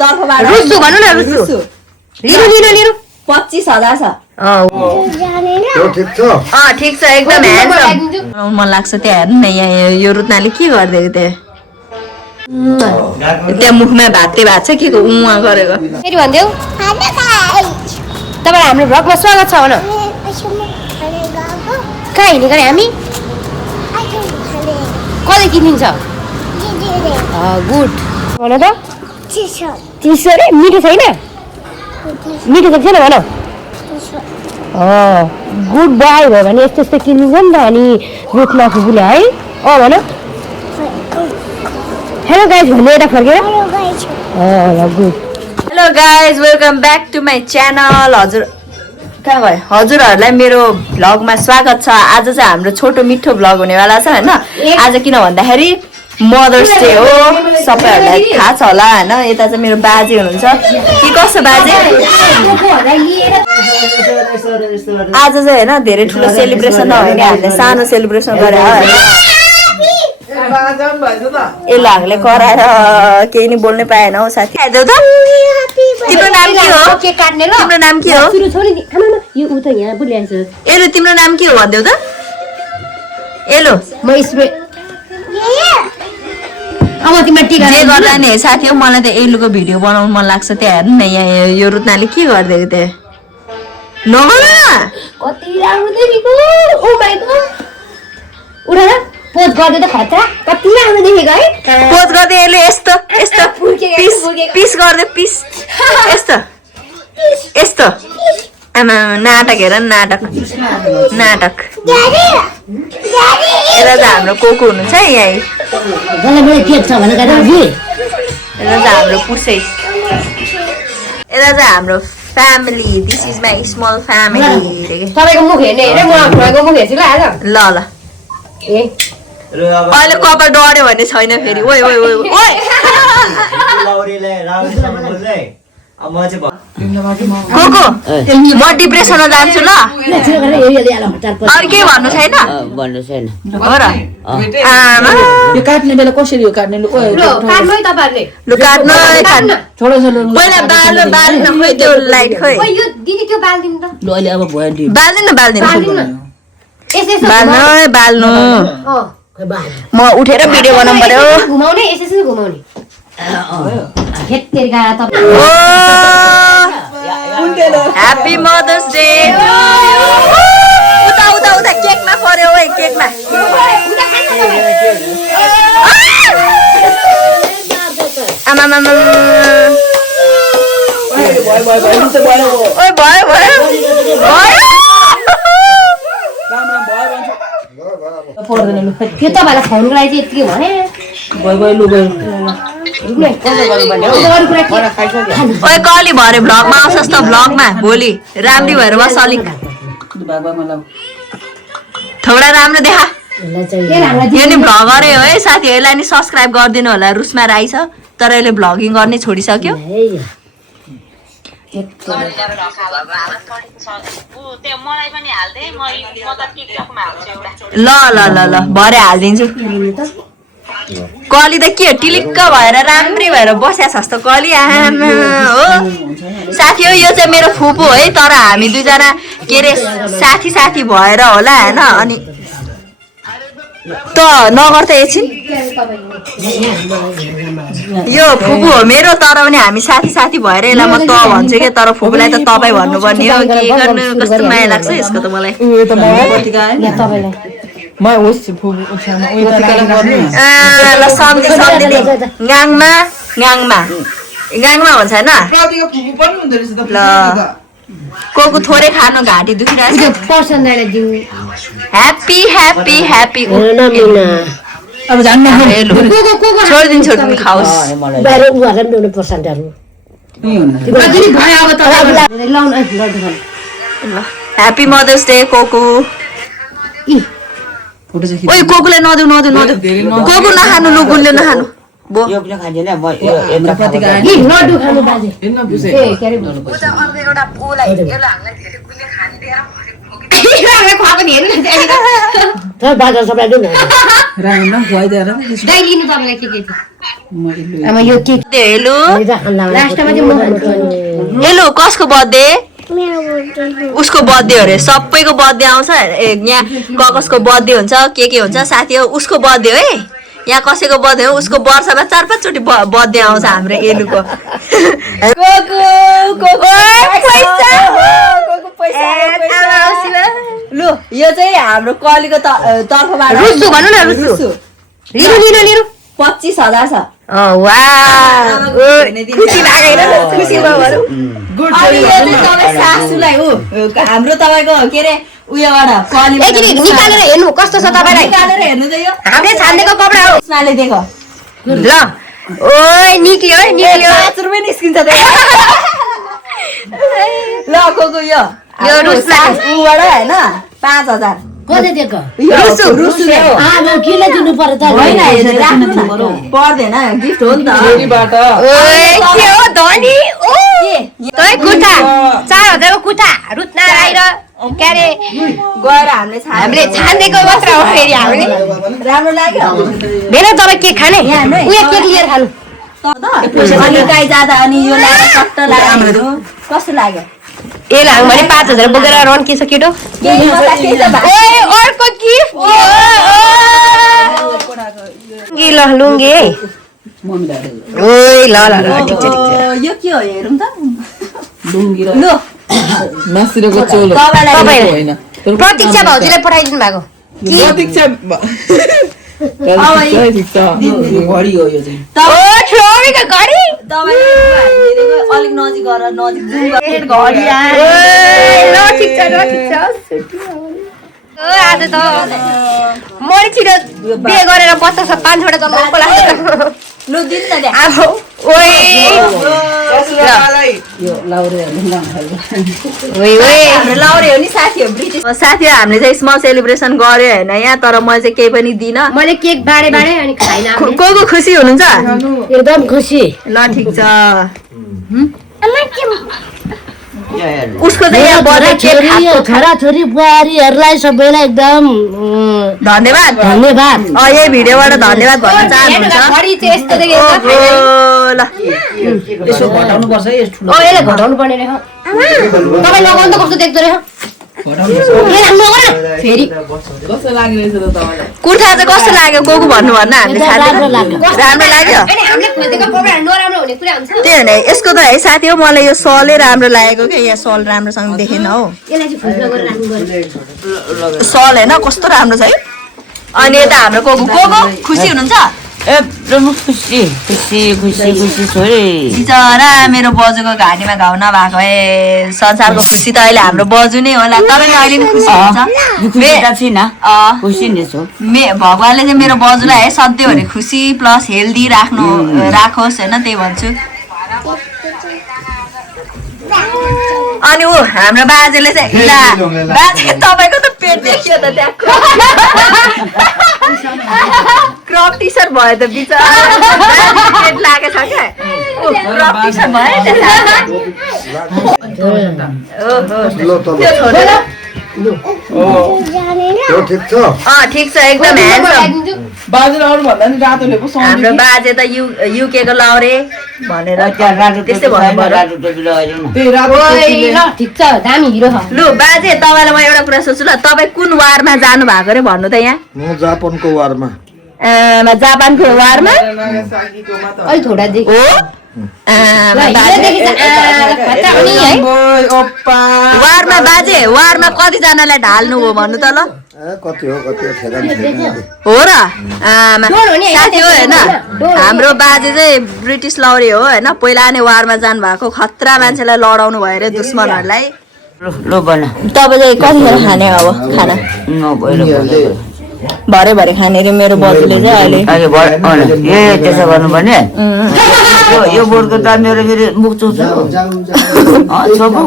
तर्फबाट रुसु भन्नु न रुसु लिनु 25,000 छ ठिक छ एकदम ह्यान्डसम मन लाग्छ त्यहाँ हेर्नु न यहाँ यो रुत्नाले के गरिदिएको त्यहाँ मुखमा भाते भात छ के उहाँ गरेको फेरि भन्देऊ तपाईँ हाम्रो भ्लगमा स्वागत छ भन कहाँ हिँडेको अरे हामी कहिले किनिन्छ गुड भन त चिसो अरे मिठो छैन मिठो त छैन भन गुड बाई भयो भने यस्तो यस्तो किनिन्छ नि त अनि रुखमा फुपूले है भन हेलो गाइज भन्नु एउटा फर्केर good hello guys welcome back to my channel हजुर कहाँ भयो हजुरहरूलाई मेरो भ्लगमा स्वागत छ आज चाहिँ हाम्रो छोटो मिठो भ्लग हुनेवाला छ होइन आज किन भन्दाखेरि मदर्स डे हो सबैहरूलाई थाहा छ होला होइन यता चाहिँ मेरो बाजे हुनुहुन्छ के कसो बाजे आज चाहिँ होइन धेरै ठुलो सेलिब्रेसन नभए नि हामीले सानो सेलिब्रेसन गरे यसले हामीले कराएर केही नि बोल्नै पाएन हौ साथी आइदेऊ त तिम्रो नाम के हो तिम्रो नाम के हो एलो तिम्रो नाम के हो भनिदेऊ त एलो जे गर्दा नि साथी हो मलाई त एलुको भिडियो बनाउनु मन लाग्छ त्यहाँ हेर्नु न यहाँ यो रुत्नाले के गरिदिएको त्यहाँ नगर कति राम्रो देखेको ओ माय गॉड उठा न पोज गर्दै त खतरा कति राम्रो देखेको है पोज गर्दै यसले यस्तो यस्तो पिस गर्दै पिस यस्तो यस्तो आमा नाटक हेर नाटक नाटक यता चाहिँ हाम्रो कोको हुनुहुन्छ है यहीँ यता चाहिँ हाम्रो पुसै यता चाहिँ हाम्रो family this is my small family तपाईँको मुख हेर्ने हेरेँ म खुवाको मुख हेर्छु ल आज ल ल अहिले कपाल डढ्यो भन्ने छैन फेरि ओइ ओइ ओइ ओइ कोको म डिप्रेसनमा जान्छु ल अरू केही भन्नु छैन हो र आमा यो काट्ने बेला कसरी हो काट्ने लु काट्नु है तपाईहरुले लु काट्नु छोडो छोडो पहिला बाल खोइ त्यो लाइट खोइ यो दिदी त्यो बाल दिनु त लु अहिले अब भयो नि बाल दिन बाल्नु म उठेर भिडियो बनाउनु पर्यो घुमाउने यसै घुमाउने हेत्तेरगा तपाईँ ह्यापी मदर्स डे उता उता उता केकमा पर्यो ओइ केकमा आमा मामा ओइ भयो त्यो तपाईँलाई खुवाउनुको लागि चाहिँ यत्तिकै भने ओइ कली भरे भ्लगमा आउँछस् त भ्लगमा भोलि राम्री भएर बस अलिक थोडा राम्रो देखा यो नि भ्लगरै हो है साथी यसलाई नि सब्सक्राइब गरिदिनु होला रुसमा राई छ तर यसले भ्लगिङ गर्ने छोडिसक्यो ल ल ल ल भरे हालिदिन्छु कली त के टिलिक्क भएर राम्री भएर बस्या छ त कली आमा हो साथी हो यो चाहिँ मेरो फुपू है तर हामी दुईजना के अरे साथी भएर होला होइन अनि त नगर त एकछिन यो फुपू हो मेरो तर पनि हामी साथी भएर यसलाई म त भन्छु कि तर फुपूलाई त तपाईँ भन्नुपर्ने हो के गर्नु कस्तो माया लाग्छ यसको त मलाई ल सम्झिने गाङमा भन्छ होइन ल कोको थोरै खानु घाँटी दुखिरहेको छ ह्याप्पी छोडिदिनु खाओस् ह्याप्पी मदर्स डे कोको ओइ कोकोलाई नदेऊ कोको नखानु लु गुन्ले नखानु हामीलाई खुवाएको नि हेर्नु न त्यहाँनिर बाजा सबैलाई दिनु राम्रोमा खुवाइदिएर दाइ लिनु तपाईँलाई के थियो मैले आमा यो के हेलो लास्टमा चाहिँ म खान्छु हेलो कसको बर्थडे उसको बर्थडे हो अरे सबैको बर्थडे आउँछ यहाँ कसको बर्थडे हुन्छ के हुन्छ साथी हो उसको बर्थडे है यहाँ कसैको बर्थडे हो उसको वर्षमा 4-5 चोटि बर्थडे आउँछ हाम्रो एलुको लु यो चाहिँ हाम्रो कलीको तर्फबाट रुसु भन्नु न रुसु लिनु 25,000 छ खुसी लागेन खुसी भयो अनि यो चाहिँ तपाईँ सासूलाई हो हाम्रो तपाईँको के अरे उयोबाट एकचोटि निकालेर हेर्नु कस्तो छ तपाईँलाई निकालेर हेर्नु त यो हामीले छान्देको कपडा हो यसमाले देखो ल ओइ निक्लियो है निक्लियो 5 रुपैयाँ निस्किन्छ ल को यो रुसमा उबाट हैन 5,000 कति दिएको रुसु रुसु हो किन दिनु पर्यो त होइन राख्नु पर्दैन गिफ्ट हो नि त छोरीबाट ओइ के हो धनी ओ तै कुर्ता 4,000 को कुर्ता रुत्ना राई र के अरे गएर हामीले छान्देको मात्र हो फेरि हामीले राम्रो लाग्यो भेन तपाईँ के खाने उयो केक लिएर खानु अनि काहीँ जाँदा अनि यो लगाएर चट्ट लाग्यो कस्तो लाग्यो ए लाङ भने 5,000 बोकेर रन के छ केटो ओए अर्को गिफ्ट लुङ्गी ल लुङ्गी है मम्मीलाई ओइ ल ल ल ठिक छ यो के हो हेरौँ त लुङ्गी र लु मासिरको चोलो तपाईँ होइन प्रतीक्षा भाउजूलाई पठाइदिनु भएको प्रतीक्षा ठिक छ यो घडी हो यो चाहिँ ओ छोरीको घडी अलिक नजिक गर नजिक जुम घडी ल ठिक छ ओ आज त मैले छिटो बिहे गरेर बच्चा 5 वटा जन्माउनुको लागि लु दिन त ल्या अब ओइ यो लाउरे ओइ ओइ हाम्रो लाउरे हो नि साथी हो ब्रिटिस साथी हामीले चाहिँ स्मल सेलिब्रेसन गर्यो हैन यहाँ तर मैले चाहिँ केही पनि दिन मैले केक बाडे बाडे अनि खाइन को खुसी हुनुहुन्छ एकदम खुसी ल ठिक छ उसको चाहिँ यहाँ बर्थडे केक खाएको छोरा छोरी बुहारीहरूलाई सबैलाई एकदम धन्यवाद धन्यवाद यही भिडियोबाट धन्यवाद भन्न चाहनुहुन्छ घडी चाहिँ यस्तो देखेको ओहो, ल यसो घटाउनु पर्छ है यस ठुलो ओ यसले घटाउनु पर्ने रहेछ तपाईँ लगाउनु त कस्तो देख्दो रहेछ घटाउनु ए राम्रो हो न फेरि कस्तो लागिरहेछ त तपाईँलाई कुर्ता चाहिँ कस्तो लाग्यो को भन्नु भन्न हामीले राम्रो साथी लाग्यो राम्रो लाग्यो हैन हामीले खोजेको कपडाहरु नराम्रो हुने कुरा हुन्छ त्यही होइन यसको त है साथी हो मलाई यो सलै राम्रो लागेको क्या यहाँ सल राम्रोसँग देखेन हौ यसलाई चाहिँ फुस्रो गरेर राख्नु पर्यो सल होइन कस्तो राम्रो छ है अनि यता हाम्रो को खुसी हुनुहुन्छ एकदम खुसी खुसी खुसी खुसी छोरी बिचरा मेरो बजुको घाँटीमा घाउ नभएको भए संसारको खुसी त अहिले हाम्रो बजु नै होला तपाईँ अहिले नि खुसी हुनुहुन्छ खुसी त छैन अँ, खुसी नै छु भगवानले चाहिँ मेरो बजुलाई है सधैँभरि खुसी प्लस हेल्दी राखोस् होइन त्यही भन्छु अनि ऊ हाम्रो बाजेले चाहिँ ला बाजे तपाईँको त पेट देखियो त त्यहाँ क्रप टी सर्ट भयो त बिचरा पेट लागेको छ क्या क्रप टी सर्ट भयो ठिक छ एकदम ह्यान्डसम बाजेले अरू भन्दा नि रातोले पो हाम्रो बाजे त युके को लाउरे भनेर त्यस्तै भन्नु त्यही रातो ओइ ल ठिक छ दामी हिरो छ लु बाजे तपाईँलाई म एउटा कुरा सोध्छु ल तपाईँ कुन वारमा जानु भएको अरे भन्नु त यहाँ म जापानको वारमा जापानको वारमा नागासाकीकोमा त अलि थोडा देखि हो वारमा बाजे वारमा कतिजनालाई ढाल्नु हो भन्नु त ल कति हो ठेगान छैन हो र साथी हो होइन हाम्रो बाजे चाहिँ ब्रिटिस लौरे हो होइन पहिला नै वारमा जानु भएको खतरा मान्छेलाई लडाउनु भयो अरे दुश्मनहरूलाई लो बना तपाईँ चाहिँ कतिखेर खाने अब खाना भरे भरे खाने अरे मेरो बजुले चाहिँ अहिले ए त्यसो गर्नुपर्ने यो बोर्डको त मेरो फेरि मुख चुच्छु छोपौँ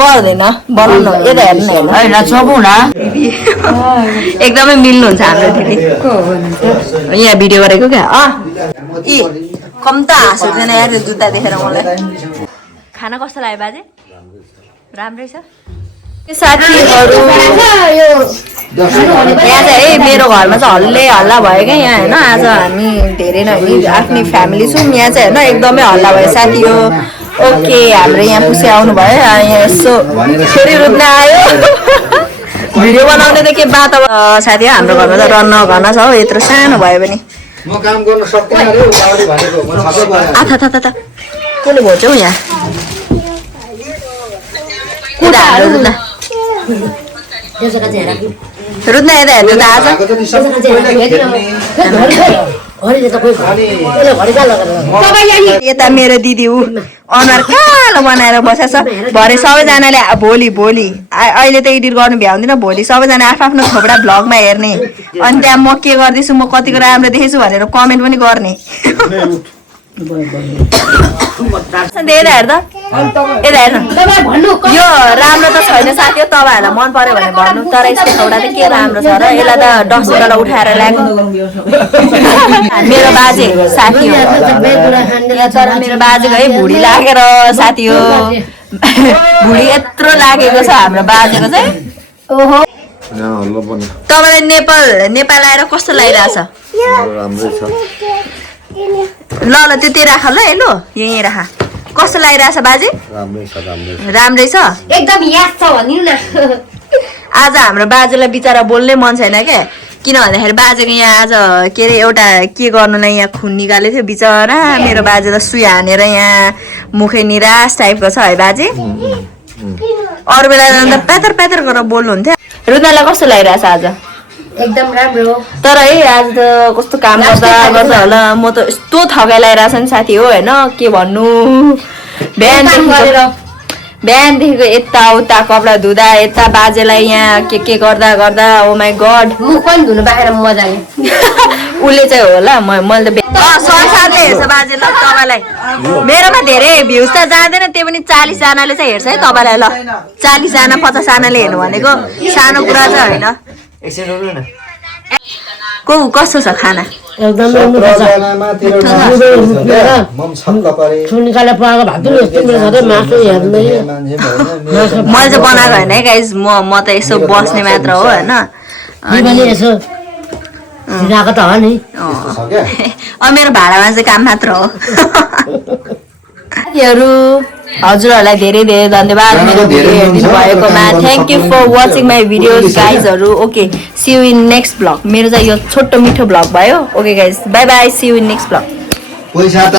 पर्दैन बनाउनु यता हेर्नु न होइन छोपौँ न एकदमै मिल्नुहुन्छ हाम्रो दिदी यहाँ भिडियो गरेको क्या यी कम्ता हाँस उठ्दैन यार त्यो जुत्ता देखेर मलाई खाना कस्तो लाग्यो बाजे राम्रै छ साथीहरू यहाँ चाहिँ मेरो घरमा चाहिँ हल्लै हल्ला भयो क्या यहाँ होइन आज हामी धेरै नै नि आफ्नै फ्यामिली छौँ यहाँ चाहिँ होइन एकदमै हल्ला भयो साथी हो ओके हाम्रो यहाँ पुसी आउनु भयो यहाँ यसो फेरि रुद्न आयो भिडियो बनाउने त के बात अब साथी हो हाम्रो घरमा त रन्न घन छ हो यत्रो सानो भयो भने म काम गर्न सक्दिनँ रे उतावली भनेको म सबै भयो आथा कसले भन्छ हौ यहाँ रुद्न यता हेर्नु त आज यता मेरो दिदी ऊ अनुहार कालो बनाएर बसेछ भरे सबैजनाले भोलि अहिले त एडिट गर्नु भ्याउँदिनँ भोलि सबैजना आफ्नो थोपडा भ्लगमा हेर्ने अनि त्यहाँ म के गर्दैछु म कतिको राम्रो देखेछु भनेर कमेन्ट पनि गर्ने यता हेर्दा यता हेर्नु यो राम्रो त छैन साथी हो तपाईँहरूलाई मन पर्यो भने भन्नु तर यसको थोपडा चाहिँ के राम्रो छ र यसलाई त डस्टबिनबाट उठाएर ल्याएको मेरो बाजे साथी हो तर मेरो बाजेको है भुँडी लागेर साथी हो भुँडी यत्रो लागेको छ हाम्रो बाजेको चाहिँ ओहो तपाईँलाई नेपाल आएर कस्तो लागिरहेछ राम्रै छ ल त्यो राख ल ल यहीँ राख कस्तो लागिरहेछ बाजे राम्रै छ एकदम याद छ भनिनु न आज हाम्रो बाजेलाई बिचरा बोल्नै मन छैन क्या किन भन्दाखेरि बाजेको यहाँ आज के अरे एउटा के गर्नुलाई यहाँ खुन निकालेको थियो बिचरा मेरो बाजे त सुई हानेर यहाँ मुखै निराश टाइपको छ है बाजे अरू बेला त प्यातर गरेर बोल्नुहुन्थ्यो रुद्नलाई कस्तो लागिरहेछ आज एकदम राम्रो तर है आज त कस्तो काम गर्दा होला म त यस्तो थकाइ लगाइरहेछ नि साथी हो होइन के भन्नु बिहानदेखिको यताउता कपडा धुँदा यता बाजेलाई यहाँ के गर्दा ओ माई गड मुख पनि धुनु बाहिर मजाले उसले चाहिँ होला मैले त संसारले हेर्छ बाजे ल तपाईँलाई मेरोमा धेरै भ्युज त जाँदैन त्यो पनि 40 जनाले चाहिँ हेर्छ है तपाईँलाई ल 40 जना 50 जनाले हेर्नु भनेको सानो कुरा चाहिँ होइन कस्तो छ खाना एकदम सुनिकाले पकाएको भात पनि यस्तो मिठो छ रे मासु हेर्दै मैले चाहिँ बनाएको होइन है गाइज म त यसो बस्ने मात्र हो होइन पनि यसो गएको त हो नि मेरो भाडामा चाहिँ काम मात्र हो साथीहरू हजुरहरूलाई धेरै धेरै धन्यवाद मेरो भिडियो हेरिदिनु भएकोमा thank you for watching my videos गाइजहरू okay see you in next vlog मेरो चाहिँ यो छोटो मिठो ब्लग भयो okay guys bye bye see you in next blog